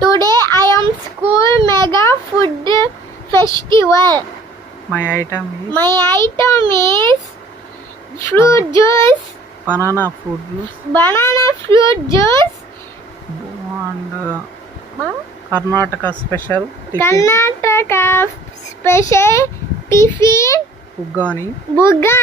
Today I am school mega food festival. My item is fruit juice, banana fruit juice and Karnataka special Karnataka special tiffin Uggani. Buga.